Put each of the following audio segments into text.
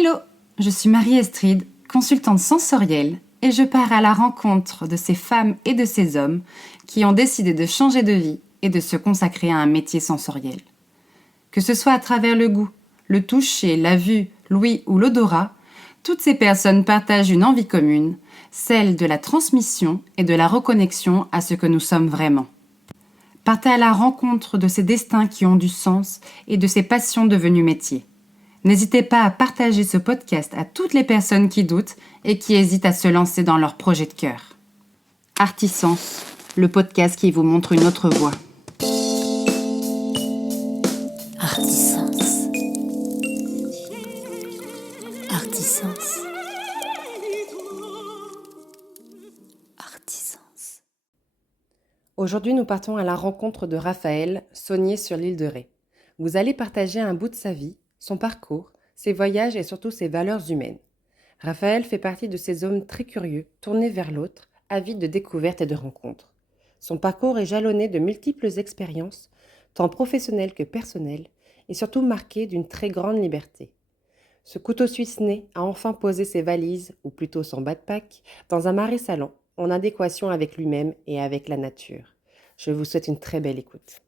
Hello, je suis Marie-Estride, consultante sensorielle, et je pars à la rencontre de ces femmes et de ces hommes qui ont décidé de changer de vie et de se consacrer à un métier sensoriel. Que ce soit à travers le goût, le toucher, la vue, l'ouïe ou l'odorat, toutes ces personnes partagent une envie commune, celle de la transmission et de la reconnexion à ce que nous sommes vraiment. Partez à la rencontre de ces destins qui ont du sens et de ces passions devenues métiers. N'hésitez pas à partager ce podcast à toutes les personnes qui doutent et qui hésitent à se lancer dans leur projet de cœur. Artisens, le podcast qui vous montre une autre voie. Artisens. Artisens. Artisens. Aujourd'hui, nous partons à la rencontre de Raphaël, saunier sur l'île de Ré. Vous allez partager un bout de sa vie, son parcours, ses voyages et surtout ses valeurs humaines. Raphaël fait partie de ces hommes très curieux, tournés vers l'autre, avides de découvertes et de rencontres. Son parcours est jalonné de multiples expériences, tant professionnelles que personnelles, et surtout marqué d'une très grande liberté. Ce couteau suisse né a enfin posé ses valises, ou plutôt son backpack, dans un marais salon, en adéquation avec lui-même et avec la nature. Je vous souhaite une très belle écoute.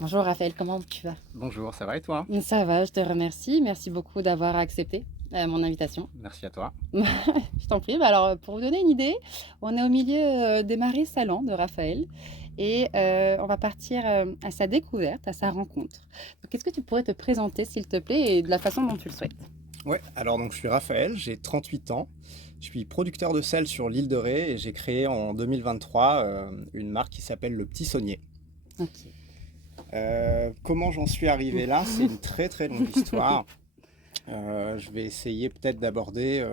Bonjour Raphaël, comment tu vas ? Bonjour, ça va et toi ? Ça va, je te remercie. Merci beaucoup d'avoir accepté mon invitation. Merci à toi. Je t'en prie. Alors, pour vous donner une idée, on est au milieu des marais salants de Raphaël et on va partir à sa découverte, à sa rencontre. Donc, est-ce que tu pourrais te présenter, s'il te plaît, et de la façon dont tu le souhaites ? Ouais, alors donc je suis Raphaël, j'ai 38 ans. Je suis producteur de sel sur l'île de Ré et j'ai créé en 2023 une marque qui s'appelle Le Petit Saunier. Ok. Comment j'en suis arrivé là ? C'est une très très longue histoire. Je vais essayer peut-être d'aborder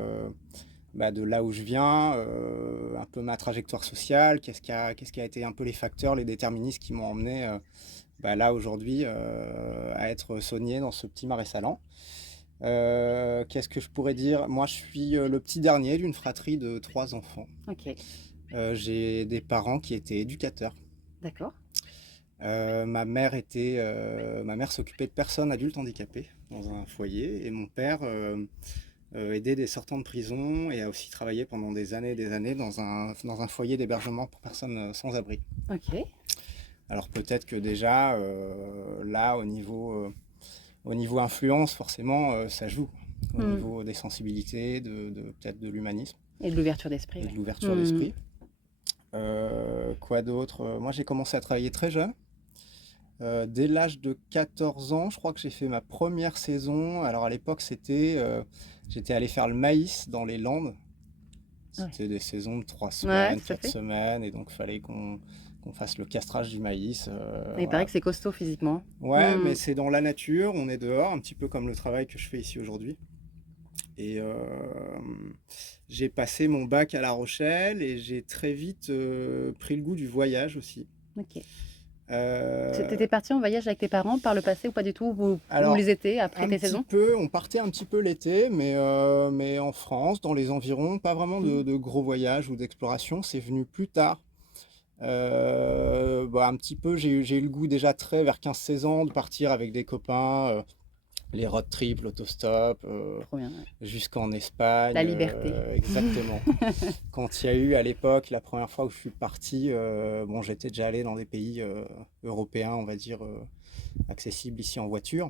de là où je viens, un peu ma trajectoire sociale, qu'est-ce qui a été un peu les facteurs, les déterministes qui m'ont emmené là aujourd'hui à être saunier dans ce petit marais salant. Qu'est-ce que je pourrais dire ? Moi, je suis le petit dernier d'une fratrie de 3 enfants. Ok. J'ai des parents qui étaient éducateurs. D'accord. Ma mère s'occupait de personnes adultes handicapées dans un foyer et mon père aidait des sortants de prison et a aussi travaillé pendant des années dans un foyer d'hébergement pour personnes sans abri. Ok. Alors peut-être que déjà là au niveau influence forcément ça joue au niveau des sensibilités, peut-être de l'humanisme. Et de l'ouverture d'esprit. Et de l'ouverture d'esprit. Quoi d'autre ? Moi j'ai commencé à travailler très jeune. Dès l'âge de 14 ans, je crois que j'ai fait ma première saison. Alors à l'époque, j'étais allé faire le maïs dans les Landes. C'était des saisons de 3 semaines, 4 semaines, et donc il fallait qu'on fasse le castrage du maïs. Il paraît que c'est costaud physiquement. Ouais, mais c'est dans la nature, on est dehors, un petit peu comme le travail que je fais ici aujourd'hui. Et j'ai passé mon bac à La Rochelle et j'ai très vite pris le goût du voyage aussi. Ok. T'étais parti en voyage avec tes parents par le passé ou pas du tout, ou les étés après tes saisons ? On partait un petit peu l'été, mais en France, dans les environs, pas vraiment de gros voyages ou d'exploration. C'est venu plus tard. Un petit peu, j'ai eu le goût déjà vers 15-16 ans de partir avec des copains, les road trips, l'autostop, jusqu'en Espagne. La liberté. Exactement. Quand il y a eu à l'époque, la première fois où je suis parti, j'étais déjà allé dans des pays européens, on va dire, accessibles ici en voiture.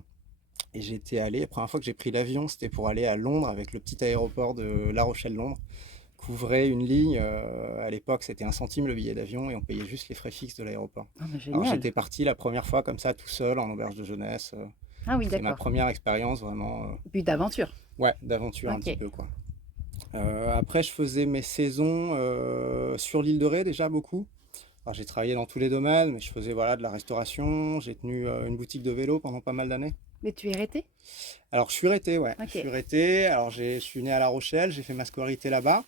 Et la première fois que j'ai pris l'avion, c'était pour aller à Londres avec le petit aéroport de La Rochelle-Londres. Couvrait une ligne, à l'époque c'était 1 centime le billet d'avion et on payait juste les frais fixes de l'aéroport. Alors j'étais parti la première fois comme ça tout seul en auberge de jeunesse. C'est ma première expérience vraiment. Puis d'aventure. Ouais, d'aventure un petit peu quoi. Après je faisais mes saisons sur l'île de Ré déjà beaucoup. Alors, j'ai travaillé dans tous les domaines, mais je faisais de la restauration, j'ai tenu une boutique de vélo pendant pas mal d'années. Mais tu es resté ? Alors je suis resté, ouais. Okay. Je suis resté, alors je suis né à La Rochelle, j'ai fait ma scolarité là-bas.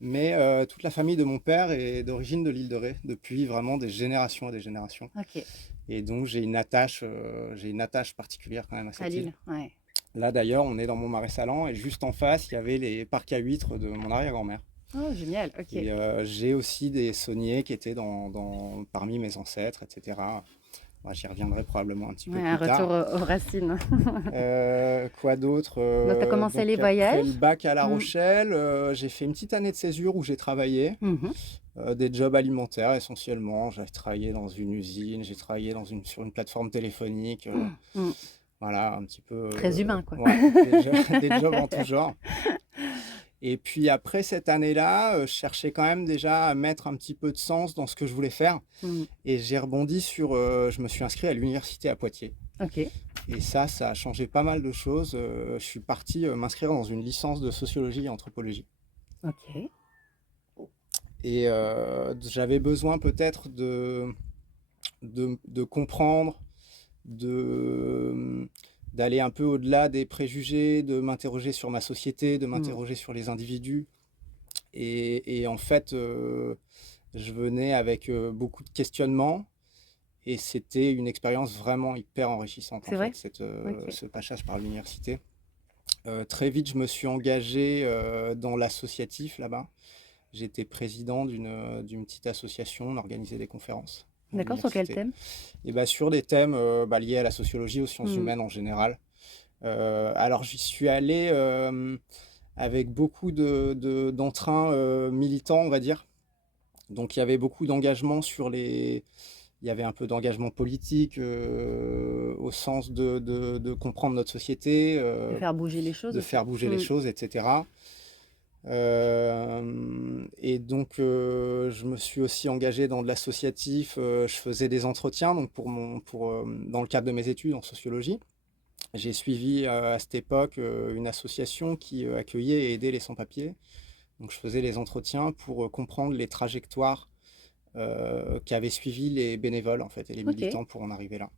Mais toute la famille de mon père est d'origine de l'île de Ré, depuis vraiment des générations et des générations. Okay. Et donc j'ai une attache particulière quand même à cette île. Ouais. Là d'ailleurs, on est dans mon marais salant et juste en face, il y avait les parcs à huîtres de mon arrière-grand-mère. Oh, génial, ok. Et j'ai aussi des sauniers qui étaient parmi mes ancêtres, etc. Moi, j'y reviendrai probablement un petit peu Ouais, un plus tard. retour aux racines. Quoi d'autre? Donc, tu as commencé les Donc après le voyages. bac à La Mm. Rochelle, j'ai fait une petite année de césure où j'ai travaillé, Mhm. des jobs alimentaires essentiellement. J'ai travaillé dans une usine, j'ai travaillé sur une plateforme téléphonique, Mm. voilà, un petit peu, Très humain, quoi. ouais, des jobs en tout genre. Et puis après cette année-là, je cherchais quand même déjà à mettre un petit peu de sens dans ce que je voulais faire. Mm. Et j'ai rebondi je me suis inscrit à l'université à Poitiers. Ok. Et ça a changé pas mal de choses. Je suis parti m'inscrire dans une licence de sociologie et anthropologie. Ok. Et j'avais besoin peut-être de comprendre, de, d'aller un peu au-delà des préjugés, de m'interroger sur ma société, de Mm. m'interroger sur les individus. Et en fait, je venais avec beaucoup de questionnements. Et c'était une expérience vraiment hyper enrichissante, en C'est vrai? fait, Ok. ce passage par l'université. Très vite, je me suis engagé dans l'associatif là-bas. J'étais président d'une petite association, on organisait des conférences à D'accord, sur quel l'université. thème? Et sur des thèmes liés à la sociologie, aux sciences Mm. humaines en général. Alors, j'y suis allé avec beaucoup d'entrain militant, on va dire. Donc, il y avait beaucoup d'engagement il y avait un peu d'engagement politique au sens de comprendre notre société, De faire bouger les choses de aussi. faire bouger les Mm. choses, etc. Et donc, je me suis aussi engagé dans de l'associatif. Je faisais des entretiens donc dans le cadre de mes études en sociologie. J'ai suivi à cette époque une association qui accueillait et aidait les sans-papiers. Donc, je faisais les entretiens pour comprendre les trajectoires qu'avaient suivi les bénévoles en fait, et les Ok. militants pour en arriver là.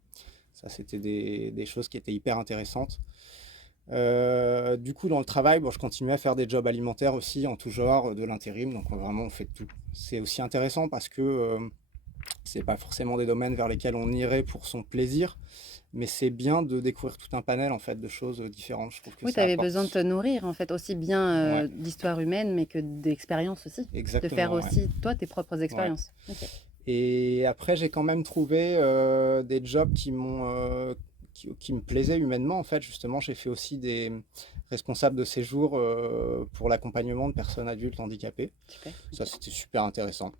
Ça, c'était des choses qui étaient hyper intéressantes. Du coup, dans le travail, je continuais à faire des jobs alimentaires aussi en tout genre, de l'intérim, donc vraiment on fait de tout. C'est aussi intéressant parce que c'est pas forcément des domaines vers lesquels on irait pour son plaisir, mais c'est bien de découvrir tout un panel en fait de choses différentes. Je trouve que Oui, tu ça avais besoin de te apporte. nourrir, en fait, aussi bien Ouais, d'histoire humaine, mais que d'expérience aussi. De faire exactement, ouais. aussi, toi, tes propres Ouais. expériences. Ok. Et après, j'ai quand même trouvé des jobs qui me plaisaient humainement. En fait, justement, j'ai fait aussi des responsables de séjour pour l'accompagnement de personnes adultes handicapées. Super. Ça, Ok. c'était super intéressant.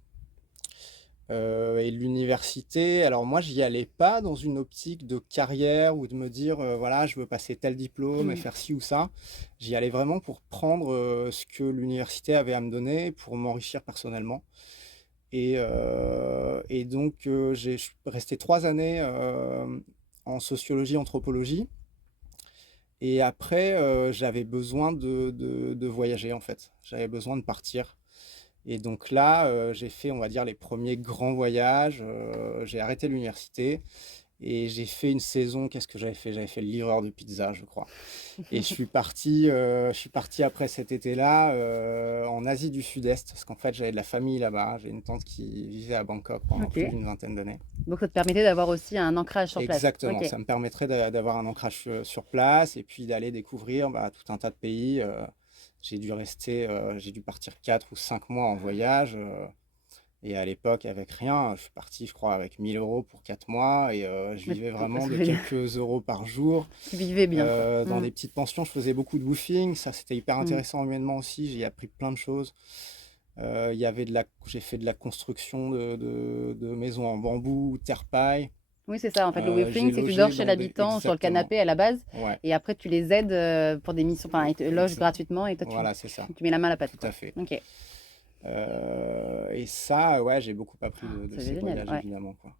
Et l'université, alors moi, j'y allais pas dans une optique de carrière ou de me dire, voilà, je veux passer tel diplôme et Mm. faire ci ou ça. J'y allais vraiment pour prendre ce que l'université avait à me donner, pour m'enrichir personnellement. Et donc, je suis resté 3 années en sociologie, anthropologie. Et après, j'avais besoin de voyager, en fait. J'avais besoin de partir. Et donc là, j'ai fait, on va dire, les premiers grands voyages. J'ai arrêté l'université et j'ai fait une saison. Qu'est-ce que j'avais fait? J'avais fait le livreur de pizza, je crois. Et je suis parti après cet été-là en Asie du Sud-Est, parce qu'en fait j'avais de la famille là-bas. J'ai une tante qui vivait à Bangkok pendant Ok. plus d'une vingtaine d'années. Donc, ça te permettait d'avoir aussi un ancrage sur place. Exactement, Ok. ça me permettrait d'avoir un ancrage sur place et puis d'aller découvrir tout un tas de pays. J'ai dû partir 4 ou 5 mois en voyage. Et à l'époque, avec rien, je suis parti, je crois, avec 1000 euros pour 4 mois. Et je Mais vivais ça vraiment de veut dire quelques euros par jour. que tu vivais bien, quoi. Dans Mm. des petites pensions, je faisais beaucoup de woofing. Ça, c'était hyper Mm. intéressant humainement aussi. J'ai appris plein de choses. J'ai fait de la construction de maisons en bambou, terre-paille. Oui, c'est ça. En fait, le J'ai whiffing, c'est que tu dors logé chez dans des... l'habitant sur le Exactement. canapé à la base. Ouais, Et après, tu les aides pour des missions. Enfin, ils te logent gratuitement et toi, voilà, c'est ça. tu mets la main à la pâte, Tout quoi. à fait. Ok. Et ça, ouais, j'ai beaucoup appris de C'est ces génial. voyages, Ouais. évidemment, quoi.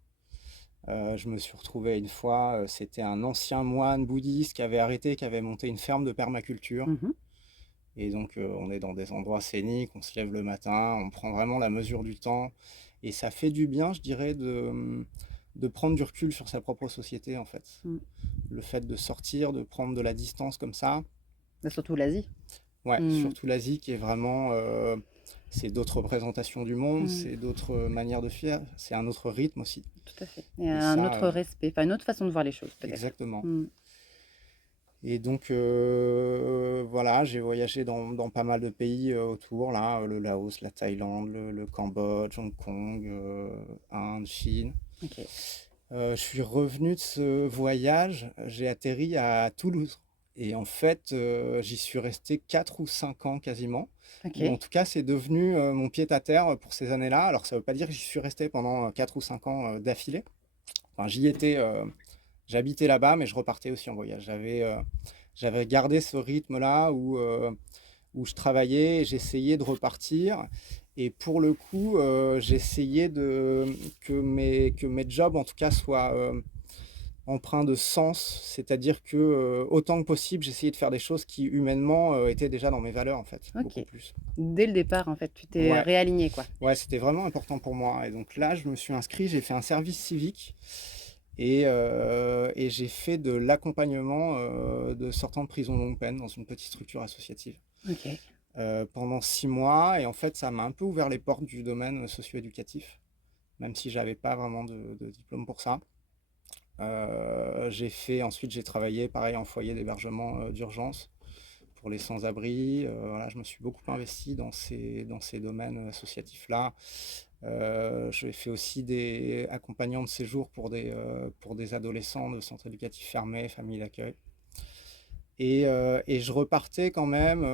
Je me suis retrouvé une fois, c'était un ancien moine bouddhiste qui avait arrêté, qui avait monté une ferme de permaculture. Mhm. Et donc, on est dans des endroits scéniques, on se lève le matin, on prend vraiment la mesure du temps. Et ça fait du bien, je dirais, de prendre du recul sur sa propre société, en fait. Mm. Le fait de sortir, de prendre de la distance comme ça. Bah, surtout l'Asie. Ouais, Mm. surtout l'Asie qui est vraiment... c'est d'autres représentations du monde, Mm. c'est d'autres manières de faire, c'est un autre rythme aussi. Tout à fait. Et Et un ça, autre respect, enfin une autre façon de voir les choses, peut-être. exactement. Mm. Et donc, voilà, j'ai voyagé dans pas mal de pays autour, là, le Laos, la Thaïlande, le Cambodge, Hong Kong, Inde, Chine. Ok. Je suis revenu de ce voyage, j'ai atterri à Toulouse et en fait, j'y suis resté 4 ou 5 ans quasiment, ou en OK. tout cas, c'est devenu, mon pied-à-terre, pour ces années-là. Alors ça veut pas dire que j'y suis resté pendant, 4 ou 5 ans, d'affilée. Enfin, j'y étais, j'habitais là-bas, mais je repartais aussi en voyage. J'avais gardé ce rythme-là où je travaillais et j'essayais de repartir. Et pour le coup, j'essayais que mes jobs, en tout cas, soient empreints de sens. C'est-à-dire que, autant que possible, j'essayais de faire des choses qui, humainement, étaient déjà dans mes valeurs, en fait, beaucoup OK. plus. Dès le départ, en fait, tu t'es Ouais, réaligné, quoi? ouais, c'était vraiment important pour moi. Et donc là, je me suis inscrit, j'ai fait un service civique et j'ai fait de l'accompagnement de sortants de prison longue peine dans une petite structure associative OK. pendant 6 mois. Et en fait, ça m'a un peu ouvert les portes du domaine socio-éducatif, même si j'avais pas vraiment de diplôme pour ça. Ensuite, j'ai travaillé pareil en foyer d'hébergement d'urgence pour les sans-abri. Voilà, je me suis beaucoup investi dans ces domaines associatifs-là. J'ai fait aussi des accompagnants de séjour pour des adolescents de centres éducatifs fermés, familles d'accueil. Et je repartais quand même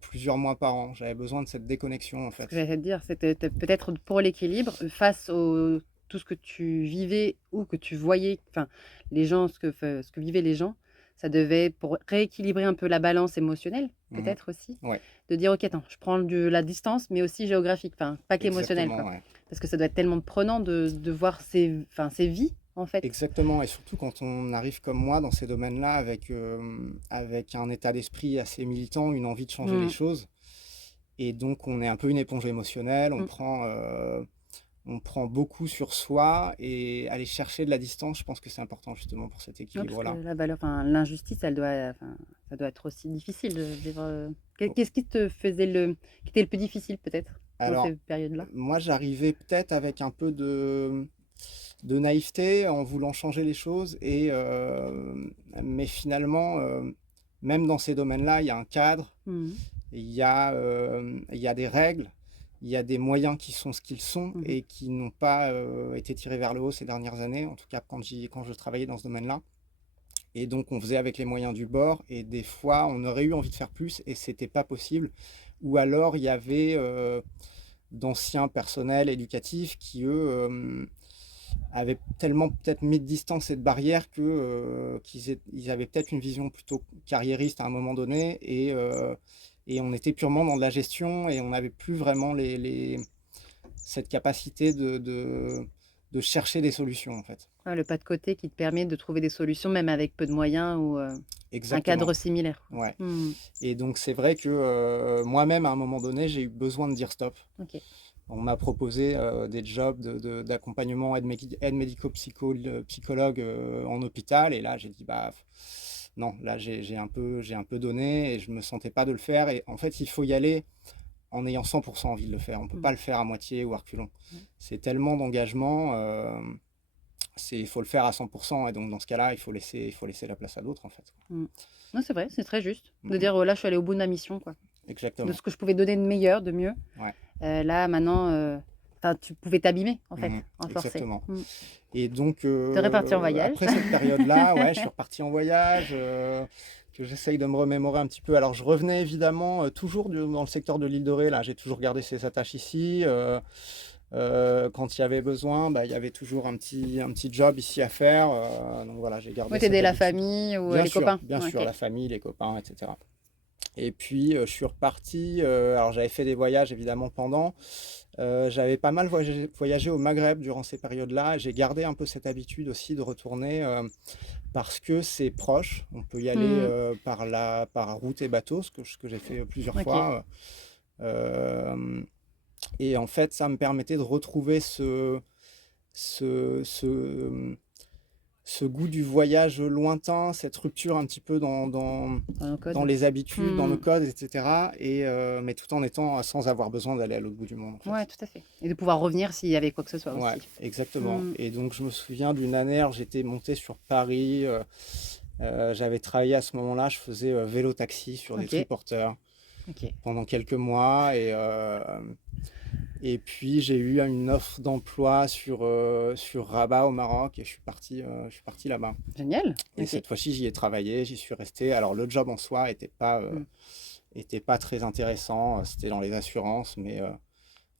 plusieurs mois par an. J'avais besoin de cette déconnexion en Ce que fait. j'allais te dire, c'était peut-être pour l'équilibre, face au tout ce que tu vivais ou que tu voyais, enfin, les gens, ce que vivaient les gens, ça devait pour rééquilibrer un peu la balance émotionnelle, Mhm. peut-être aussi? Ouais, De dire: «OK, attends, je prends de la distance, mais aussi géographique», enfin, pas qu'émotionnelle, exactement, quoi. ouais. Parce que ça doit être tellement prenant de voir ces vies, en fait. Exactement, et surtout quand on arrive comme moi dans ces domaines-là avec un état d'esprit assez militant, une envie de changer les Mmh, choses. Et donc on est un peu une éponge émotionnelle, on mmh. prend, on prend beaucoup sur soi, et aller chercher de la distance, je pense que c'est important justement pour cet Ouais, parce que équilibre-là. la valeur, enfin, l'injustice, elle doit, enfin, ça doit être aussi difficile de vivre, qu'est-ce qui te faisait qui était le plus difficile peut-être dans Alors, ces périodes-là? moi j'arrivais peut-être avec un peu de naïveté en voulant changer les choses, mais finalement, même dans ces domaines-là, il y a un cadre, Mmh il y a des règles, il y a des moyens qui sont ce qu'ils sont mh. Mmh. et qui n'ont pas été tirés vers le haut ces dernières années, en tout cas quand je travaillais dans ce domaine-là. Et donc on faisait avec les moyens du bord, et des fois on aurait eu envie de faire plus et c'était pas possible. Ou alors il y avait d'anciens personnels éducatifs qui, eux, avaient tellement peut-être mis de distance et de barrières qu'ils avaient peut-être une vision plutôt carriériste à un moment donné, et on était purement dans de la gestion et on n'avait plus vraiment cette capacité de chercher des solutions en fait. Ouais, le pas de côté qui te permet de trouver des solutions même avec peu de moyens ou, un Exactement, cadre similaire, quoi. ouais. Mmh. Et donc c'est vrai que moi-même à un moment donné j'ai eu besoin de dire stop. OK. On m'a proposé des jobs d'accompagnement aide médico-psychologue en hôpital, et là j'ai dit bah non, là j'ai un peu donné et je me sentais pas de le faire. Et en fait, il faut y aller en ayant 100% envie de le faire. On peut Mmh. pas le faire à moitié ou à reculons. Ouais. C'est tellement d'engagement, il faut le faire à 100%, et donc dans ce cas-là, il faut laisser la place à d'autres en fait. Mmh. Non, c'est vrai, c'est très juste de Mhm. dire: «Oh là, je suis allée au bout de ma mission, quoi». De Exactement. ce que je pouvais donner de meilleur, de mieux. Ouais. Là maintenant, enfin, tu pouvais t'abîmer, en fait, Mhm. en forcer. Exactement. Mmh. Et donc, Tu es reparti en voyage. après cette période-là, ouais, je suis reparti en voyage, que j'essaye de me remémorer un petit peu. Alors, je revenais évidemment toujours dans le secteur de l'île de Ré. Là, j'ai toujours gardé ces attaches ici. Quand il y avait besoin, bah, il y avait toujours un petit job ici à faire. Donc voilà, j'ai Ouais, gardé tu cette la habitude. famille ou, les copains? Bien Ouais, sûr, OK. la famille, les copains, etc. Et puis, je suis reparti. Alors, j'avais fait des voyages évidemment pendant. J'avais pas mal voyagé au Maghreb durant ces périodes-là. J'ai gardé un peu cette habitude aussi de retourner parce que c'est proche. On peut y aller Mmh. par route et bateau, ce que j'ai fait plusieurs OK. fois. Et en fait, ça me permettait de retrouver ce, ce, ce goût du voyage lointain, cette rupture un petit peu Dans nos dans codes. les habitudes, dans nos Mmh. codes, etc. Mais tout en étant sans avoir besoin d'aller à l'autre bout du monde, en Ouais, fait. tout à fait et de pouvoir revenir s'il y avait quoi que ce soit Ouais, aussi. exactement. Mmh. Et donc, je me souviens d'une année, alors, j'étais monté sur Paris. J'avais travaillé à ce moment-là, je faisais vélo-taxi sur des OK, triporteurs OK. pendant quelques mois. Et puis j'ai eu une offre d'emploi sur Rabat au Maroc et je suis parti là-bas. Génial. Et Ok. cette fois-ci, j'y ai travaillé, j'y suis resté. Alors le job en soi Mm. était pas très intéressant, c'était dans les assurances, mais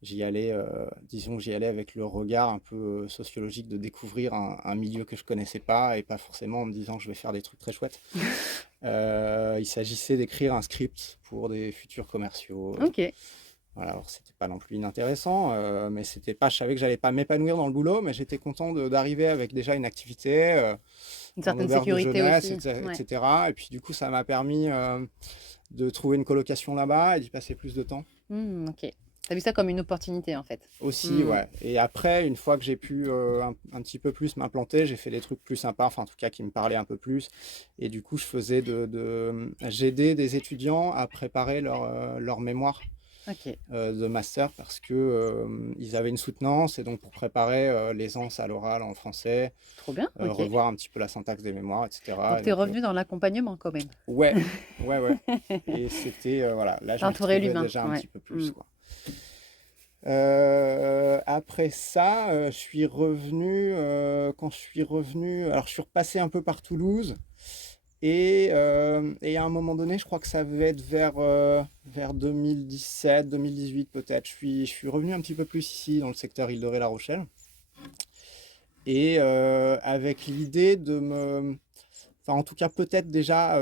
j'y allais, disons que j'y allais avec le regard un peu sociologique de découvrir un milieu que je connaissais pas et pas forcément en me disant que je vais faire des trucs très chouettes. Il s'agissait d'écrire un script pour des futurs commerciaux. Ok. Voilà, alors c'était pas non plus inintéressant, mais c'était pas, je savais que j'allais pas m'épanouir dans le boulot, mais j'étais content d'arriver avec déjà une activité, Une en certaine auberge de sécurité jeunesse, aussi. Ouais. etc. Et puis du coup, ça m'a permis de trouver une colocation là-bas et d'y passer plus de temps. Ok. T'as vu ça comme une opportunité en fait. Aussi, Mm. ouais. Et après, une fois que j'ai pu un petit peu plus m'implanter, j'ai fait des trucs plus sympas, enfin en tout cas qui me parlaient un peu plus. Et du coup, je faisais j'aidais des étudiants à préparer leur mémoire Ok. de master parce que ils avaient une soutenance et donc pour préparer l'aisance à l'oral en français, Trop bien. Ok. revoir un petit peu la syntaxe des mémoires, Donc etc. Et t'es donc, revenu dans l'accompagnement quand même. ouais, ouais, ouais. Et c'était, voilà, là je T'as m'y entouré retrouvais l'humain. déjà un Ouais. petit peu plus, Mm. quoi. Après ça, je suis revenu, quand je suis revenu, alors je suis repassé un peu par Toulouse et à un moment donné, je crois que ça devait être vers 2017, 2018 peut-être. Je suis revenu un petit peu plus ici dans le secteur Île-de-Ré-La Rochelle et avec l'idée enfin en tout cas peut-être déjà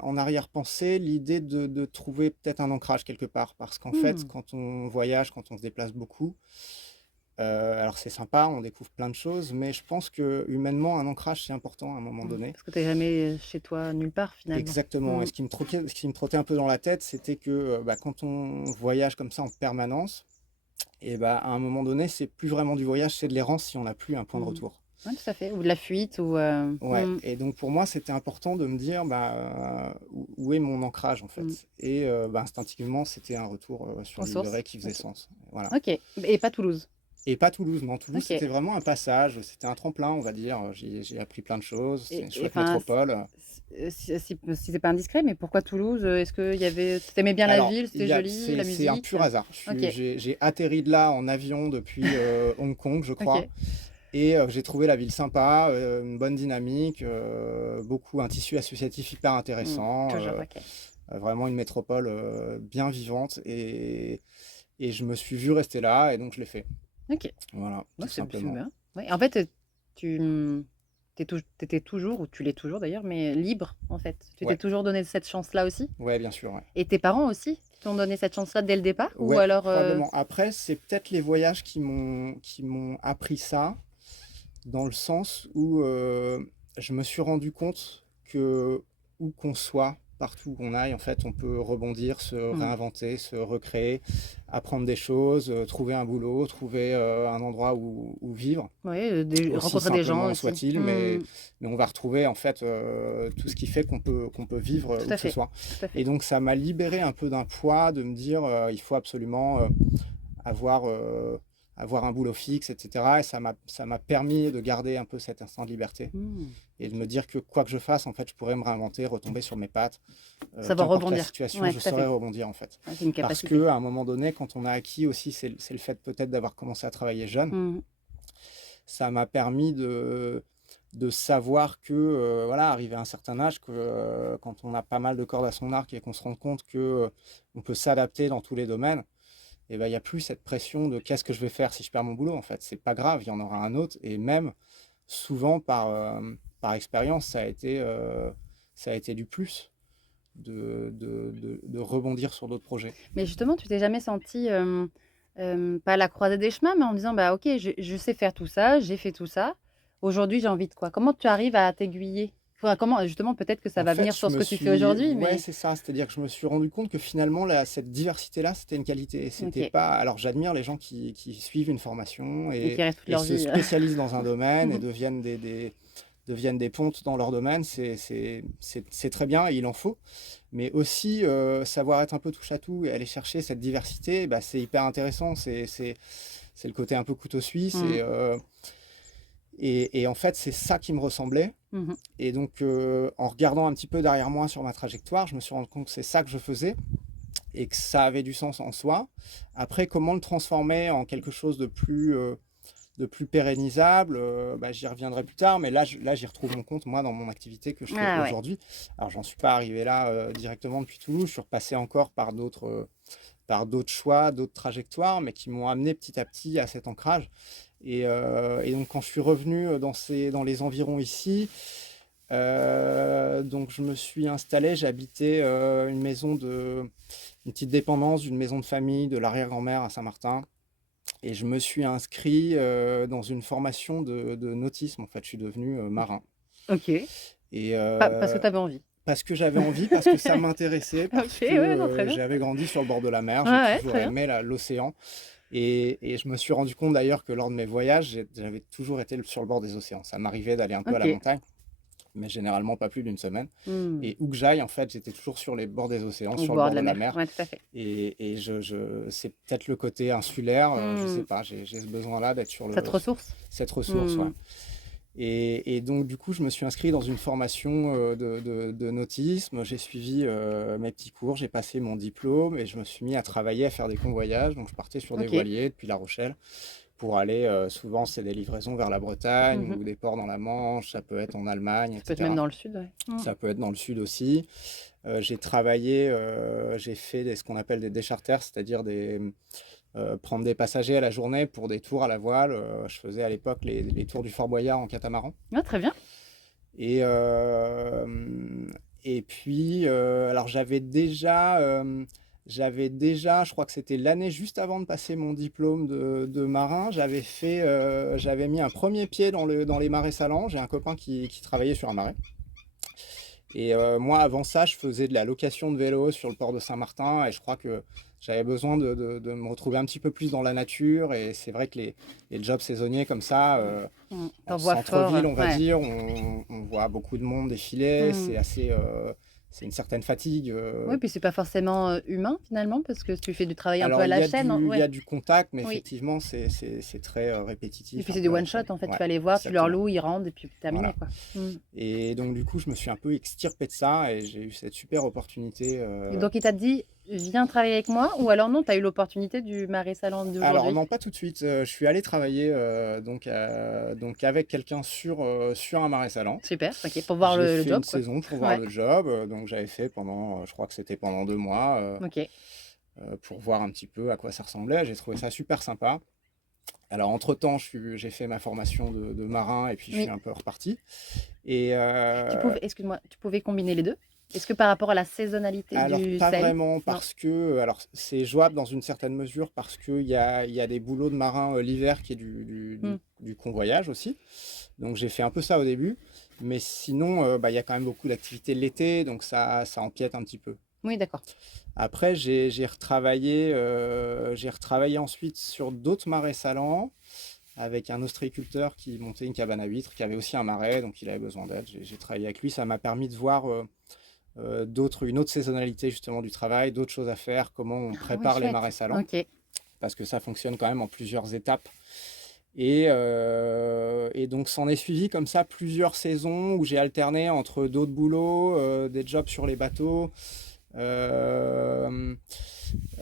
en arrière-pensée, l'idée de trouver peut-être un ancrage quelque part. Parce qu'en fait, Mm. quand on voyage, quand on se déplace beaucoup, alors c'est sympa, on découvre plein de choses, mais je pense que humainement, un ancrage, c'est important à un moment donné. Parce que t'es jamais chez toi nulle part finalement. Exactement. Et Mm. ce qui me trottait un peu dans la tête, c'était que quand on voyage comme ça en permanence, et bah, à un moment donné, c'est plus vraiment du voyage, c'est de l'errance si on n'a plus un point de Mm. retour. Ouais, tout à fait. Ou de la fuite ou. Ouais, et donc pour moi, c'était important de me dire où est mon ancrage en Mm. fait. Et instinctivement, c'était un retour sur Aux l'île de sources. Ré qui faisait Ok. sens. Voilà. Ok. Et pas Toulouse. Et pas Toulouse, non. Toulouse, Ok. c'était vraiment un passage, c'était un tremplin, on va dire. J'ai appris plein de choses, c'est une Et chouette enfin, métropole. si c'est pas indiscret, mais pourquoi Toulouse? Est-ce que y avait, t'aimais bien la Alors, ville, c'était joli, la c'est un musique? pur hasard. Ok. J'ai atterri de là en avion depuis Hong Kong, je crois. Ok. Et j'ai trouvé la ville sympa, une bonne dynamique, un tissu associatif hyper intéressant, Toujours. Ok. vraiment une métropole bien vivante. Et je me suis vu rester là et donc je l'ai fait. Ok. Voilà, Ouais, tout c'est simplement. bien. Ouais. En fait, tu t'étais toujours, ou tu l'es toujours d'ailleurs, mais libre en fait. Tu t'es Ouais, toujours donné cette chance-là aussi. ouais, bien sûr, ouais. Et tes parents aussi t'ont donné cette chance-là dès le départ? Ou Ouais, alors. probablement. Après, c'est peut-être les voyages qui m'ont appris ça, dans le sens où je me suis rendu compte que où qu'on soit, partout où on aille, en fait, on peut rebondir, se Hmm. réinventer, se recréer, apprendre des choses, trouver un boulot, trouver un endroit où vivre, Ouais, aussi rencontrer des gens simplement aussi. soit-il, mais on va retrouver en fait tout ce qui fait qu'on peut vivre Tout où à que ce fait. soit. Tout à fait. Et donc ça m'a libéré un peu d'un poids de me dire il faut absolument avoir, avoir un boulot fixe, etc. Et ça m'a permis de garder un peu cet instant de liberté et de Ok. me dire que quoi que je fasse, en fait, je pourrais me réinventer, retomber sur mes pattes. Savoir Qu'importe la rebondir. situation, Ouais, je tout à saurais fait. rebondir en fait. Ouais, c'est une Parce capacité. que à un moment donné, quand on a acquis aussi, c'est le fait peut-être d'avoir commencé à travailler jeune, Hmm. ça m'a permis de savoir que, voilà, arrivé à un certain âge, que quand on a pas mal de cordes à son arc et qu'on se rend compte que on peut s'adapter dans tous les domaines, et ben il n'y a plus cette pression de qu'est-ce que je vais faire si je perds mon boulot. En fait, c'est pas grave, il y en aura un autre. Et même souvent par expérience, ça a été du plus de rebondir sur d'autres projets. Mais justement, tu t'es jamais senti, pas à la croisée des chemins, mais en disant, bah ok, je sais faire tout ça, j'ai fait tout ça. Aujourd'hui, j'ai envie de quoi? Comment tu arrives à t'aiguiller? Enfin, comment, justement, peut-être que ça En va fait, venir sur ce que tu fais aujourd'hui, ouais, mais c'est ça, c'est-à-dire que je me suis rendu compte que finalement, cette diversité-là, c'était une qualité. Et c'était ok. pas. Alors, j'admire les gens qui suivent une formation Et qui restent toute et leur se vie. spécialisent dans un domaine et deviennent des pontes dans leur domaine. C'est très bien et il en faut. Mais aussi, savoir être un peu touche à tout et aller chercher cette diversité, bah, c'est hyper intéressant. C'est le côté un peu couteau suisse. Mm. Et en fait, c'est ça qui me ressemblait. Mhm. Et donc, en regardant un petit peu derrière moi sur ma trajectoire, je me suis rendu compte que c'est ça que je faisais. et que ça avait du sens en soi. Après, comment le transformer en quelque chose de plus pérennisable, j'y reviendrai plus tard, mais là, j'y retrouve mon compte, moi, dans mon activité que je fais Ah ouais. aujourd'hui. Alors, j'en suis pas arrivé là directement depuis Toulouse, je suis repassé encore par d'autres choix, d'autres trajectoires, mais qui m'ont amené petit à petit à cet ancrage. Et donc, quand je suis revenu dans les environs ici, donc je me suis installé, j'habitais une petite dépendance d'une maison de famille de l'arrière-grand-mère à Saint-Martin. Et je me suis inscrit dans une formation de nautisme. En fait, je suis devenu marin. Ok. Et Parce que tu avais envie. parce que j'avais envie, parce que ça m'intéressait, parce Ok, que ouais, non, très bien. j'avais grandi sur le bord de la mer, Ouais, j'ai ouais, toujours très bien. aimé l'océan. Et je me suis rendu compte d'ailleurs que lors de mes voyages, j'avais toujours été sur le bord des océans. Ça m'arrivait d'aller un peu à la Ok. montagne, mais généralement pas plus d'une semaine. Hmm. Et où que j'aille, en fait, j'étais toujours sur les bords des océans, Au sur le bord bord de de la la mer. mer. Ouais, tout à fait. Et c'est peut-être le côté insulaire, je sais Hmm. pas, j'ai ce besoin-là d'être sur Cette ressource. cette ressource, ouais. Hmm. Et donc, du coup, je me suis inscrit dans une formation de nautisme. J'ai suivi mes petits cours, j'ai passé mon diplôme et je me suis mis à travailler, à faire des convoyages. Donc, je partais sur des Ok. voiliers depuis La Rochelle pour aller, souvent, c'est des livraisons vers la Bretagne Mhm. ou des ports dans la Manche, ça peut être en Allemagne, Ça peut être même etc. dans le sud, ouais. Hmm. Ça peut être dans le sud aussi. J'ai travaillé, j'ai fait ce qu'on appelle des décharters, c'est-à-dire prendre des passagers à la journée pour des tours à la voile. Je faisais à l'époque les tours du Fort Boyard en catamaran. Ah, très bien. Et, euh, et puis, alors j'avais déjà, je crois que c'était l'année juste avant de passer mon diplôme de marin, j'avais mis un premier pied dans les marais salants. J'ai un copain qui travaillait sur un marais. Et moi, avant ça, je faisais de la location de vélo sur le port de Saint-Martin et je crois que j'avais besoin de me retrouver un petit peu plus dans la nature. Et c'est vrai que les jobs saisonniers comme ça, Hmm. en T'en vois fort. centre-ville, on va Ouais. dire, on voit beaucoup de monde défiler. Hmm. C'est une certaine fatigue. Oui, puis c'est pas forcément humain finalement, parce que tu fais du travail un peu Alors, à la chaîne. il y Ouais. a du contact, mais Oui. effectivement, c'est très Et répétitif, puis un c'est des peu à la one shot chaîne. en fait. Tu Ouais, vas les voir, tu leur exactement. loues, ils rendent et puis terminé Voilà. quoi. Hmm. Et donc, du coup, je me suis un peu extirpé de ça et j'ai eu cette super opportunité. Et donc il t'a dit, viens travailler avec moi, ou alors non, tu as eu l'opportunité du Marais Salon Alors d'aujourd'hui. non, pas tout de suite. Je suis allé travailler donc avec quelqu'un sur un marais salant. Super, ok, pour voir J'ai le fait une job quoi. saison pour voir Ouais, le job. Donc j'avais fait pendant, je crois que c'était pendant 2 mois, ok. pour voir un petit peu à quoi ça ressemblait. J'ai trouvé ça super sympa. Alors entre-temps, j'ai fait ma formation de marin et puis je suis Oui. un peu reparti. Et Excuse-moi, tu pouvais combiner les deux? Est-ce que par rapport à la saisonnalité alors, du pas sel? vraiment, Non. parce que alors c'est jouable dans une certaine mesure, parce qu'il y a des boulots de marin l'hiver qui est Hmm. du convoyage aussi. Donc j'ai fait un peu ça au début, mais sinon, il y a quand même beaucoup d'activités l'été, donc ça empiète un petit peu. Oui, d'accord. Après, j'ai retravaillé ensuite sur d'autres marais salants avec un ostréiculteur qui montait une cabane à huîtres, qui avait aussi un marais, donc il avait besoin d'aide. J'ai travaillé avec lui, ça m'a permis de voir une autre saisonnalité justement du travail, d'autres choses à faire, comment on Ah ouais, prépare les chouette. marais salants, Ok. parce que ça fonctionne quand même en plusieurs étapes. Et donc s'en est suivi comme ça plusieurs saisons où j'ai alterné entre d'autres boulots, des jobs sur les bateaux. Euh,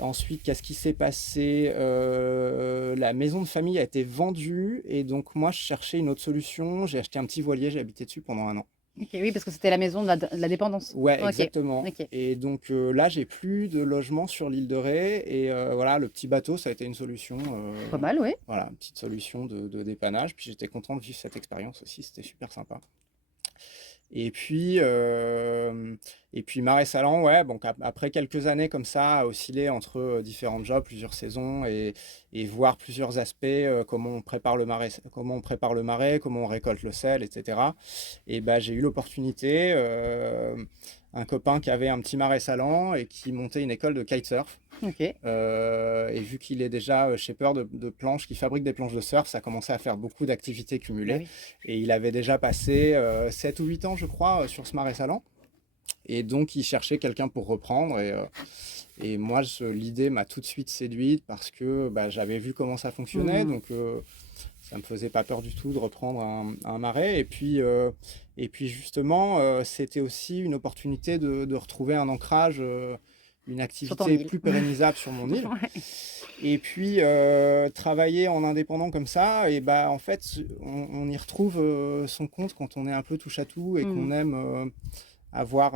Ensuite, qu'est-ce qui s'est passé? La maison de famille a été vendue et donc moi je cherchais une autre solution. J'ai acheté un petit voilier, j'ai habité dessus pendant un an. Ok, oui, parce que c'était la maison de la dépendance. Ouais, Ok, exactement. ok. Et donc là, j'ai plus de logement sur l'île de Ré et voilà, le petit bateau, ça a été une solution. Pas mal, oui. Voilà, une petite solution de dépannage. Puis j'étais content de vivre cette expérience aussi, c'était super sympa. Et puis, Marais Salants, ouais, donc après quelques années comme ça, à osciller entre différents jobs, plusieurs saisons et voir plusieurs aspects, comment on prépare le marais, comment on récolte le sel, etc. Et ben, j'ai eu l'opportunité, un copain qui avait un petit marais salant et qui montait une école de kitesurf. Ok. Et vu qu'il est déjà shipper de planches, qui fabrique des planches de surf, ça commençait à faire beaucoup d'activités Bah cumulées. oui. Et il avait déjà passé 7 ou 8 ans, je crois, sur ce marais salant. Et donc, il cherchait quelqu'un pour reprendre. Et moi, l'idée m'a tout de suite séduite parce que j'avais vu comment ça fonctionnait. Mhm. Donc, ça ne me faisait pas peur du tout de reprendre un marais. Et puis justement, c'était aussi une opportunité de retrouver un ancrage une ton activité île. plus pérennisable sur mon île. Ouais. Et puis, travailler en indépendant comme ça, et bah, en fait, on y retrouve son compte quand on est un peu touche à tout et qu'on Mmh. aime avoir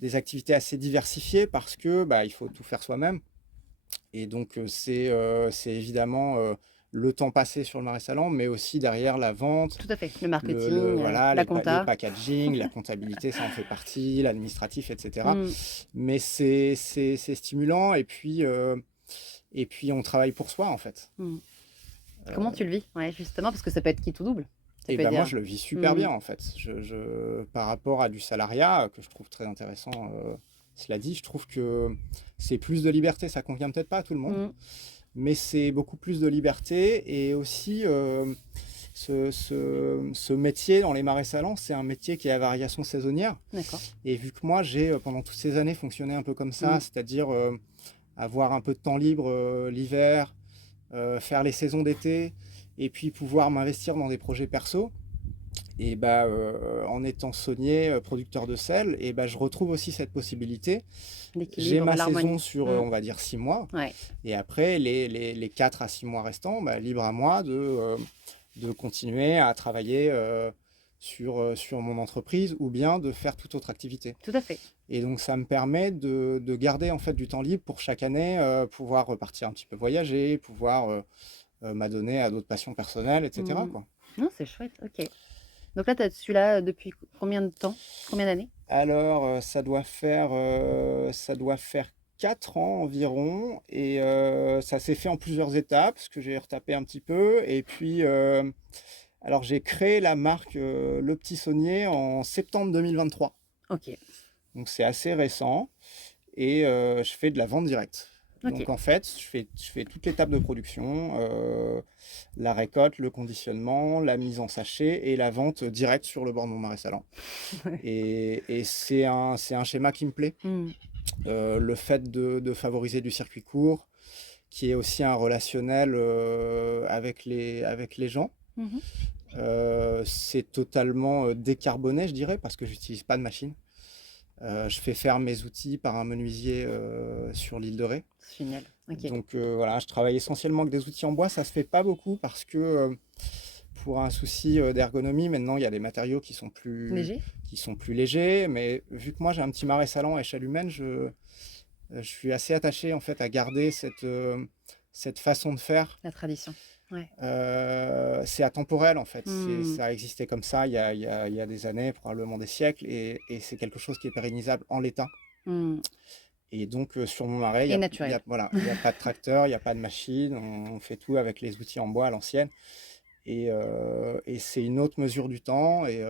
des activités assez diversifiées parce que bah, il faut tout faire soi-même. Et donc, c'est évidemment le temps passé sur le Marais Salant, mais aussi derrière la vente, Tout à fait. Le marketing, voilà, la les compta. packaging, la comptabilité, ça en fait partie, l'administratif, etc. Mmh. Mais c'est stimulant et puis on travaille pour soi en fait. Mmh. Euh, Comment tu le vis? Ouais, justement, parce que ça peut être qui tout double. Ça et peut ben moi dire. je le vis super Mmh. bien en fait. Par rapport à du salariat que je trouve très intéressant, cela dit, je trouve que c'est plus de liberté. Ça convient peut-être pas à tout le monde, Mmh. mais c'est beaucoup plus de liberté et aussi ce métier dans les marais salants, c'est un métier qui est à variation saisonnière. D'accord. Et vu que moi j'ai pendant toutes ces années fonctionné un peu comme ça, Mmh. c'est-à-dire avoir un peu de temps libre l'hiver, faire les saisons d'été et puis pouvoir m'investir dans des projets perso. Et bah, en étant saunier, producteur de sel, et bah, je retrouve aussi cette possibilité. J'ai L'équilibre, ma saison l'harmonie. sur, Mmh. on va dire, 6 mois. Ouais. Et après, les 4 à 6 mois restants, bah, libre à moi de continuer à travailler sur mon entreprise ou bien de faire toute autre activité. Tout à fait. Et donc, ça me permet de garder en fait du temps libre pour chaque année, pouvoir repartir un petit peu voyager, pouvoir m'adonner à d'autres passions personnelles, etc. Mmh. quoi. Non, c'est chouette. Ok. Donc là, tu celui-là depuis combien de temps? Combien d'années? Alors, ça doit faire 4 ans environ et ça s'est fait en plusieurs étapes, parce que j'ai retapé un petit peu et puis, alors j'ai créé la marque, Le Petit Saunier en septembre 2023. Ok. Donc c'est assez récent et je fais de la vente directe. Ok. Donc en fait, je fais toute l'étape de production, la récolte, le conditionnement, la mise en sachet et la vente directe sur le bord de mon marais salant. Ouais. Et c'est un schéma qui me plaît. Mmh. Le fait de favoriser du circuit court, qui est aussi un relationnel avec les gens. Mhm. C'est totalement décarboné, je dirais, parce que j'utilise pas de machine. Je fais faire mes outils par un menuisier sur l'île de Ré. C'est génial. Ok. Donc voilà, je travaille essentiellement avec des outils en bois. Ça se fait pas beaucoup parce que pour un souci d'ergonomie, maintenant il y a des matériaux qui sont Léger? plus légers. Mais vu que moi j'ai un petit marais salant à échelle humaine, je suis assez attaché en fait à garder cette façon de faire. La tradition. Ouais. C'est atemporel en fait. Mmh. Ça a existé comme ça il y a des années, probablement des siècles, et c'est quelque chose qui est pérennisable en l'état. Mmh. Et donc sur mon marais, Et naturel. voilà, il n'y a pas de tracteur, il n'y a pas de machine, on fait tout avec les outils en bois à l'ancienne. Et c'est une autre mesure du temps. Et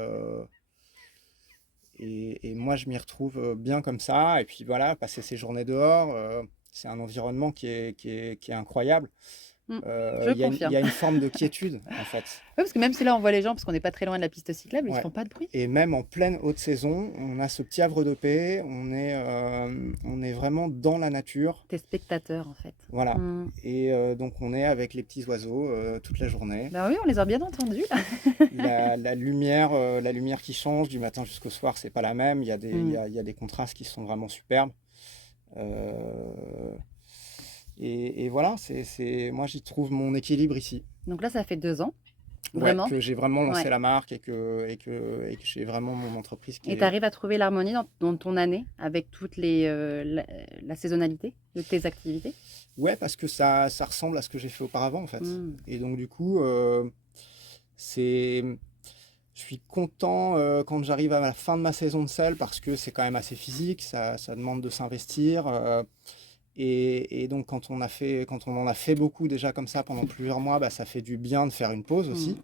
moi, je m'y retrouve bien comme ça. Et puis voilà, passer ces journées dehors, c'est un environnement qui est incroyable. Mmh. Il Je y a confirme. une forme de quiétude, en fait. Oui, parce que même si là on voit les gens, parce qu'on n'est pas très loin de la piste cyclable, ils Ouais. font pas de bruit. Et même en pleine haute saison, on a ce petit havre de paix, on est vraiment dans la nature. T'es spectateur en fait. Voilà. Mmh. Et donc on est avec les petits oiseaux toute la journée. Bah oui, on les a bien entendus là. La lumière qui change du matin jusqu'au soir, c'est pas la même. Il y a des contrastes qui sont vraiment superbes. Et voilà, moi j'y trouve mon équilibre ici. Donc là, ça fait 2 ans, Ouais, vraiment. que j'ai vraiment lancé Ouais. la marque et que j'ai vraiment mon entreprise qui Et tu arrives à trouver l'harmonie dans ton année avec toute la saisonnalité de tes activités? Ouais, parce que ça ressemble à ce que j'ai fait auparavant en fait. Mmh. Et donc du coup, je suis content quand j'arrive à la fin de ma saison de sel parce que c'est quand même assez physique, ça demande de s'investir. Et donc quand on en a fait beaucoup déjà comme ça pendant plusieurs mois, bah, ça fait du bien de faire une pause aussi.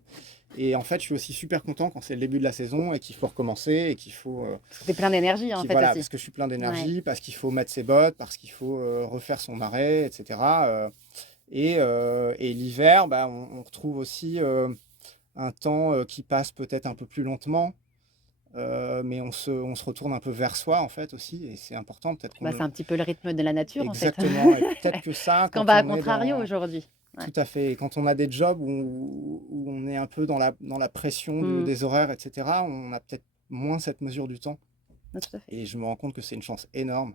Et en fait, je suis aussi super content quand c'est le début de la saison et qu'il faut recommencer et qu'il faut... Parce que t'es plein d'énergie en fait voilà, aussi. parce que je suis plein d'énergie, parce qu'il faut mettre ses bottes, parce qu'il faut refaire son marais, etc. Et l'hiver, bah, on retrouve aussi un temps qui passe peut-être un peu plus lentement, mais on se retourne un peu vers soi en fait aussi, et c'est important peut-être qu'on... Bah, c'est un petit peu le rythme de la nature en fait. Exactement, et peut-être que ça, Qu'on quand va à on est contrario dans... aujourd'hui. Ouais. Tout à fait, et quand on a des jobs où on est un peu dans la pression des horaires, etc., on a peut-être moins cette mesure du temps. Ouais, tout à fait. Et je me rends compte que c'est une chance énorme.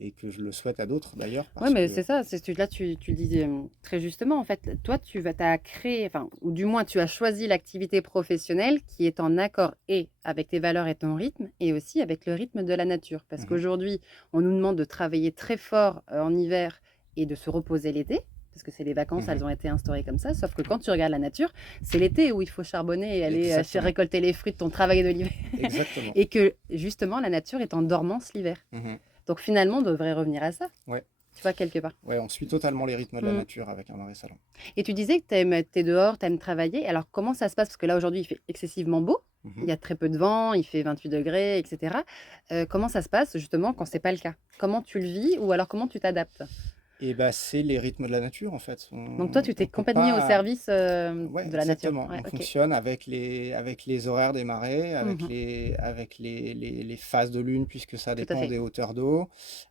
et que je le souhaite à d'autres d'ailleurs, Ouais, parce mais que... c'est ça, là tu le disais très justement, en fait, toi t'as créé, enfin, ou du moins tu as choisi l'activité professionnelle qui est en accord et avec tes valeurs et ton rythme, et aussi avec le rythme de la nature. Parce Mhm, qu'aujourd'hui, on nous demande de travailler très fort en hiver et de se reposer l'été, parce que c'est les vacances, mhm. elles ont été instaurées comme ça, sauf que quand tu regardes la nature, c'est l'été où il faut charbonner et aller Exactement, récolter les fruits de ton travail de l'hiver, exactement. et que justement la nature est en dormance l'hiver. Mhm. Donc finalement, on devrait revenir à ça, Ouais, tu vois, quelque part. ouais, on suit totalement les rythmes de la Mm. nature avec un marais salon. Et tu disais que tu es dehors, tu aimes travailler. Alors, comment ça se passe? Parce que là, aujourd'hui, il fait excessivement beau. Mhm. Il y a très peu de vent, il fait 28 degrés, etc. Comment ça se passe, justement, quand c'est pas le cas? Comment tu le vis ou alors comment tu t'adaptes? Et bah, c'est les rythmes de la nature en fait. Donc, toi, tu On t'es peut complètement mis au pas. service Ouais, de la nature. exactement. Ouais, On ok. fonctionne avec les horaires des marées, Mhm. avec les phases de lune, puisque ça Tout à dépend fait. des hauteurs d'eau,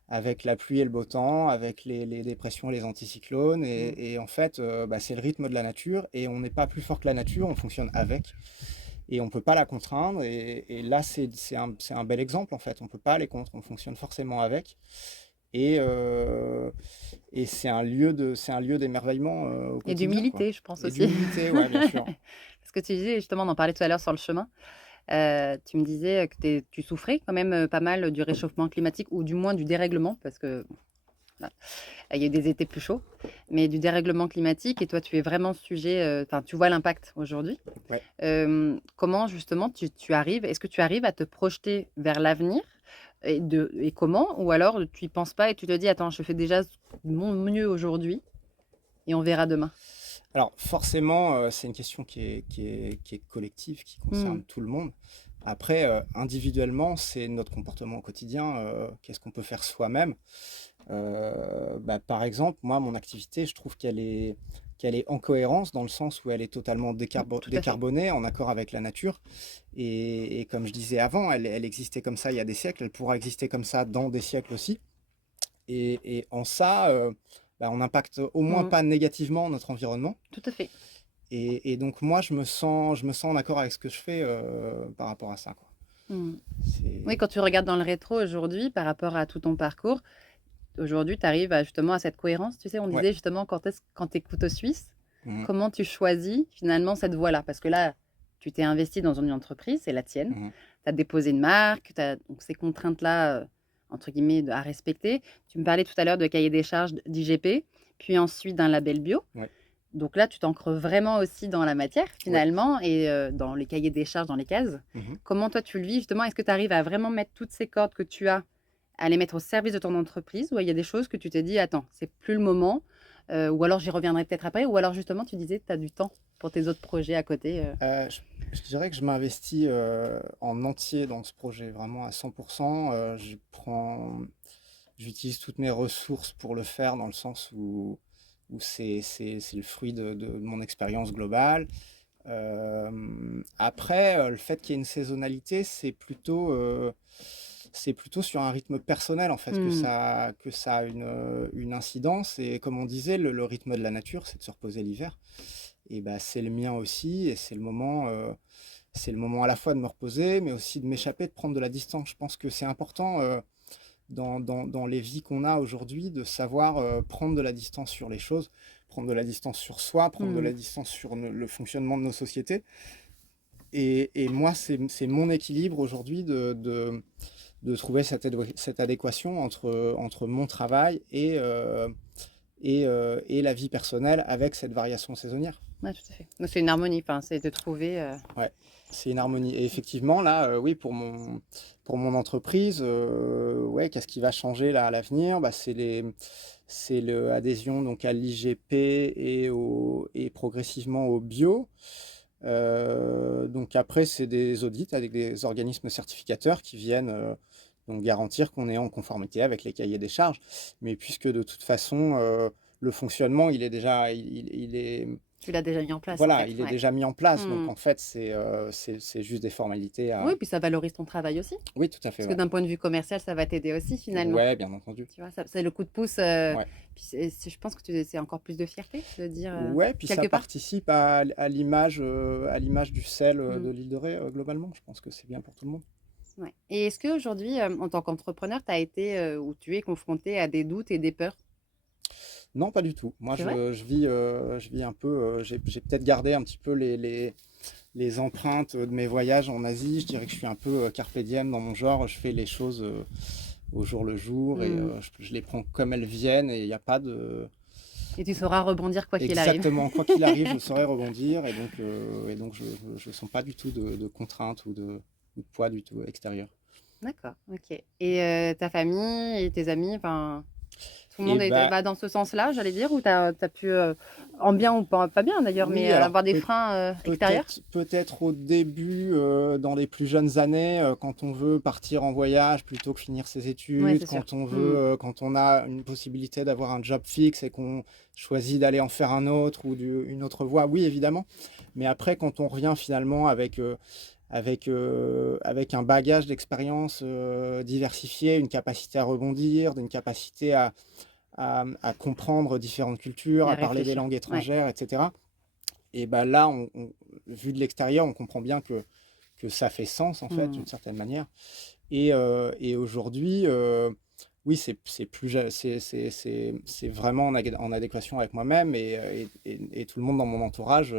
avec la pluie et le beau temps, avec les dépressions et les anticyclones. Mm. Et en fait, bah, c'est le rythme de la nature et on n'est pas plus fort que la nature, on fonctionne avec. Et on ne peut pas la contraindre. Et là, c'est un bel exemple en fait. On ne peut pas aller contre, on fonctionne forcément avec. Et, euh, et c'est un lieu d'émerveillement au Et quotidien, quoi. d'humilité, je pense Et aussi. d'humilité, ouais, bien sûr. Parce que tu disais, justement, on en parlait tout à l'heure sur le chemin. Tu me disais que tu souffrais quand même pas mal du réchauffement climatique ou du moins du dérèglement, parce que voilà, il y a eu des étés plus chauds, mais du dérèglement climatique, et toi, tu es vraiment sujet, enfin, tu vois l'impact aujourd'hui. Ouais. Comment justement tu arrives, est-ce que tu arrives à te projeter vers l'avenir et comment? Ou alors tu y penses pas et tu te dis, attends, je fais déjà mon mieux aujourd'hui et on verra demain. Alors forcément, c'est une question qui est collective, qui Hmm. concerne tout le monde. Après, individuellement, c'est notre comportement au quotidien. Qu'est-ce qu'on peut faire soi-même? Bah, par exemple, moi, mon activité, je trouve qu'elle est en cohérence dans le sens où elle est totalement Tout à fait. décarbonée, en accord avec la nature. Et comme je disais avant, elle existait comme ça il y a des siècles, elle pourra exister comme ça dans des siècles aussi. Et en ça, bah, on n'impacte au moins Hmm. pas négativement notre environnement. Tout à fait. Et donc moi, je me sens en accord avec ce que je fais par rapport à ça, quoi. Hmm. Oui, C'est... quand tu regardes dans le rétro aujourd'hui, par rapport à tout ton parcours, aujourd'hui, tu arrives justement à cette cohérence. Tu sais, on Ouais. disait justement quand tu écoutes au Suisse, Mhm, comment tu choisis finalement cette voie-là? Parce que là, tu t'es investi dans une entreprise, c'est la tienne. mhm, Tu as déposé une marque, tu as donc ces contraintes-là, entre guillemets, à respecter. Tu me parlais tout à l'heure de cahier des charges d'IGP, puis ensuite d'un label bio. ouais, Donc là, tu t'ancres vraiment aussi dans la matière ouais, finalement et dans les cahiers des charges, dans les cases. mhm. Comment toi tu le vis justement? Est-ce que tu arrives à vraiment mettre toutes ces cordes que tu as, à les mettre au service de ton entreprise? Ou il y a des choses que tu t'es dit, attends, c'est plus le moment, ou alors j'y reviendrai peut-être après, ou alors justement tu disais, tu as du temps pour tes autres projets à côté. Euh, je, je dirais que je m'investis en entier dans ce projet, vraiment à 100%. J'utilise toutes mes ressources pour le faire, dans le sens où c'est le fruit de mon expérience globale. Après, le fait qu'il y ait une saisonnalité, c'est plutôt sur un rythme personnel en fait Hmm. que ça a une incidence. Et comme on disait, le rythme de la nature, c'est de se reposer l'hiver. Et bah, c'est le mien aussi, et c'est le moment à la fois de me reposer, mais aussi de m'échapper, de prendre de la distance. Je pense que c'est important dans les vies qu'on a aujourd'hui de savoir prendre de la distance sur les choses, prendre de la distance sur soi, prendre de Hmm. la distance sur le fonctionnement de nos sociétés. Et moi, c'est mon équilibre aujourd'hui de trouver cette adéquation entre mon travail et la vie personnelle avec cette variation saisonnière. Ouais, tout à fait. Donc c'est une harmonie, enfin, c'est de trouver. Ouais, c'est une harmonie. Et effectivement, là, oui, pour mon entreprise, ouais, qu'est-ce qui va changer là à l'avenir? Bah, c'est l'adhésion donc à l'IGP et progressivement au bio. Donc après, c'est des audits avec des organismes certificateurs qui viennent donc garantir qu'on est en conformité avec les cahiers des charges. Mais puisque de toute façon, le fonctionnement, il est, Tu l'as déjà mis en place en voilà, fait. il est Ouais. déjà mis en place. Donc Hmm. en fait, c'est juste des formalités Oui, à... puis ça valorise ton travail aussi. Oui, tout à fait, Parce que ouais. d'un point de vue commercial, ça va t'aider aussi finalement. Ouais, bien entendu. Tu vois, ça, c'est le coup de pouce. Ouais. Puis je pense que c'est encore plus de fierté de dire Ouais, puis ça quelque part. participe à l'image du sel Hmm. de l'île de Ré, globalement. Je pense que c'est bien pour tout le monde. Ouais. Et est-ce qu'aujourd'hui, en tant qu'entrepreneur, tu as été ou tu es confronté à des doutes et des peurs? Non, pas du tout. Moi, C'est vrai? je vis un peu, j'ai peut-être gardé un petit peu les empreintes de mes voyages en Asie. Je dirais que je suis un peu carpe diem dans mon genre. Je fais les choses au jour le jour et Hmm. je les prends comme elles viennent et il n'y a pas de... Et tu sauras rebondir quoi qu'il arrive. Exactement, quoi qu'il arrive, je saurais rebondir et donc je sens pas du tout de contraintes ou de poids du tout extérieur. D'accord, ok. Et ta famille et tes amis, enfin, tout le Et monde bah, va dans ce sens-là, j'allais dire, ou tu as pu, en bien ou pas bien d'ailleurs, mais oui, alors avoir des freins extérieurs? peut-être au début, dans les plus jeunes années, quand on veut partir en voyage plutôt que finir ses Ouais, études, c'est sûr. quand on Hmm. veut, quand on a une possibilité d'avoir un job fixe et qu'on choisit d'aller en faire un autre ou une autre voie, oui, évidemment. Mais après, quand on revient finalement avec un bagage d'expérience diversifié, une capacité à rebondir, une capacité à comprendre différentes cultures, Et à à parler des réfléchir. langues Ouais. étrangères, etc. Et ben là, vu de l'extérieur, on comprend bien que ça fait sens, en fait, Hmm. d'une certaine manière. Et aujourd'hui, oui, c'est vraiment en adéquation avec moi-même et tout le monde dans mon entourage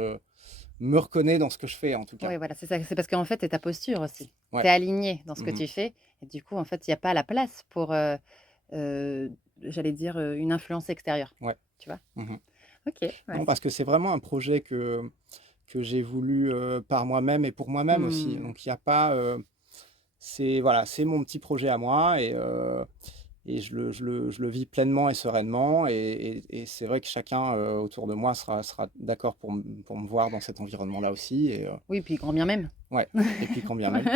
me reconnaît dans ce que je fais, en tout cas. Oui, voilà, c'est ça. C'est parce qu'en fait, c'est ta posture aussi. Tu Ouais. es aligné dans ce que Mhm. tu fais. Et du coup, en fait, il n'y a pas la place pour, j'allais dire, une influence extérieure. Ouais. Tu vois? Mhm. Ok. Ouais, Non, parce que c'est vraiment un projet que j'ai voulu par moi-même et pour moi-même aussi. Hmm. Donc, il n'y a pas. Voilà, c'est mon petit projet à moi et je le vis pleinement et sereinement. Et c'est vrai que chacun autour de moi sera d'accord pour me voir dans cet environnement-là aussi. Oui, puis grand bien même. Ouais, et puis quand bien même.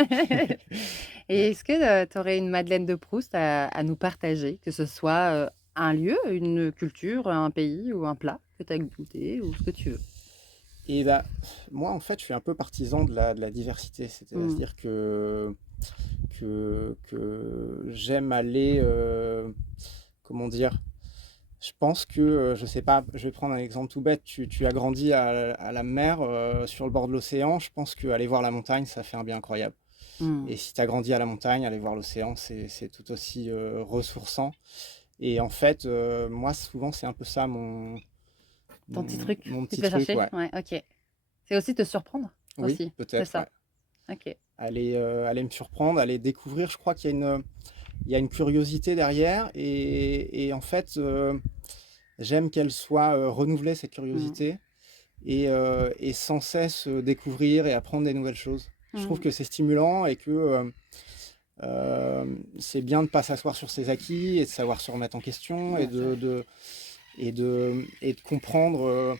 Et est-ce que tu aurais une Madeleine de Proust à nous partager, que ce soit un lieu, une culture, un pays ou un plat que tu as goûté ou ce que tu veux? Et bah, moi, en fait, je suis un peu partisan de la diversité. Hmm. C'est-à-dire que j'aime aller, comment dire, je pense que, je sais pas, je vais prendre un exemple tout bête. Tu as grandi à la mer, sur le bord de l'océan. Je pense qu'aller voir la montagne, ça fait un bien incroyable. Hmm. Et si tu as grandi à la montagne, aller voir l'océan, c'est tout aussi ressourçant. Et en fait, moi, souvent, c'est un peu ça Ton petit truc mon que tu petit vas truc, chercher? ouais. Ouais, ok. C'est aussi te surprendre Oui, aussi, c'est peut-être, ouais. ça. Ok. Aller me surprendre, aller découvrir. Je crois qu'il y a il y a une curiosité derrière. Et en fait, j'aime qu'elle soit renouvelée, cette Hmm. curiosité, et sans cesse découvrir et apprendre des nouvelles choses. Je trouve Hmm. que c'est stimulant et que c'est bien de ne pas s'asseoir sur ses acquis et de savoir se remettre en question Ouais, c'est vrai. et de comprendre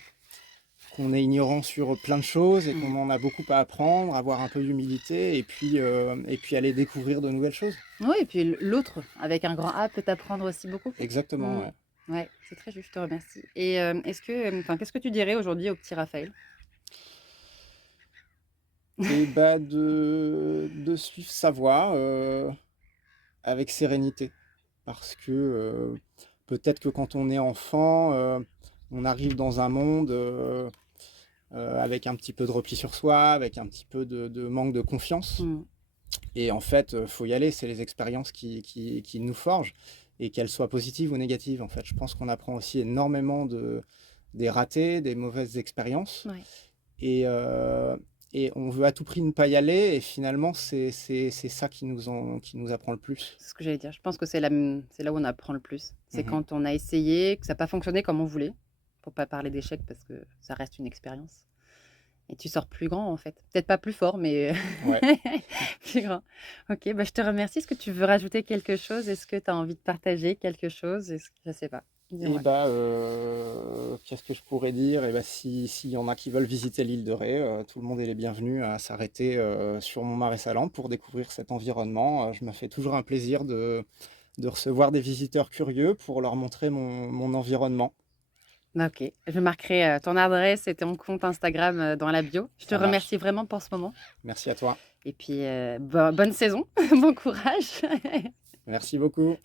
qu'on est ignorant sur plein de choses et Hmm. qu'on en a beaucoup à apprendre, avoir un peu d'humilité et puis aller découvrir de nouvelles choses. Oui, et puis l'autre, avec un grand A, peut t'apprendre aussi beaucoup. Exactement, Hmm. ouais. Ouais, c'est très juste, je te remercie. Et est-ce que, enfin, qu'est-ce que tu dirais aujourd'hui au petit Raphaël? Et bah de suivre sa voie avec sérénité. Parce que peut-être que quand on est enfant, on arrive dans un monde avec un petit peu de repli sur soi, avec un petit peu de manque de confiance. Hmm. Et en fait, faut y aller, c'est les expériences qui nous forgent, et qu'elles soient positives ou négatives. En fait, je pense qu'on apprend aussi énormément des ratés, des mauvaises expériences. Ouais, Et, et on veut à tout prix ne pas y aller, et finalement, c'est ça qui nous apprend le plus. c'est ce que j'allais dire. Je pense que c'est là où on apprend le plus. C'est Mhm. quand on a essayé, que ça n'a pas fonctionné comme on voulait. Faut pas parler d'échec parce que ça reste une expérience. Et tu sors plus grand en fait. Peut-être pas plus fort, mais Ouais. plus grand. Ok, bah, je te remercie. Est-ce que tu veux rajouter quelque chose? Est-ce que tu as envie de partager quelque chose? Je sais pas. Et Dis-moi. bah, qu'est-ce que je pourrais dire? Et bah, s'il y en a qui veulent visiter l'île de Ré, tout le monde est les bienvenus à s'arrêter sur Montmartre-et-Salente pour découvrir cet environnement. Je me fais toujours un plaisir de recevoir des visiteurs curieux pour leur montrer mon environnement. Bah, ok, je marquerai ton adresse et ton compte Instagram dans la bio. Je te Ça marche. remercie vraiment pour ce moment. Merci à toi. Et puis, bonne saison, bon courage. Merci beaucoup.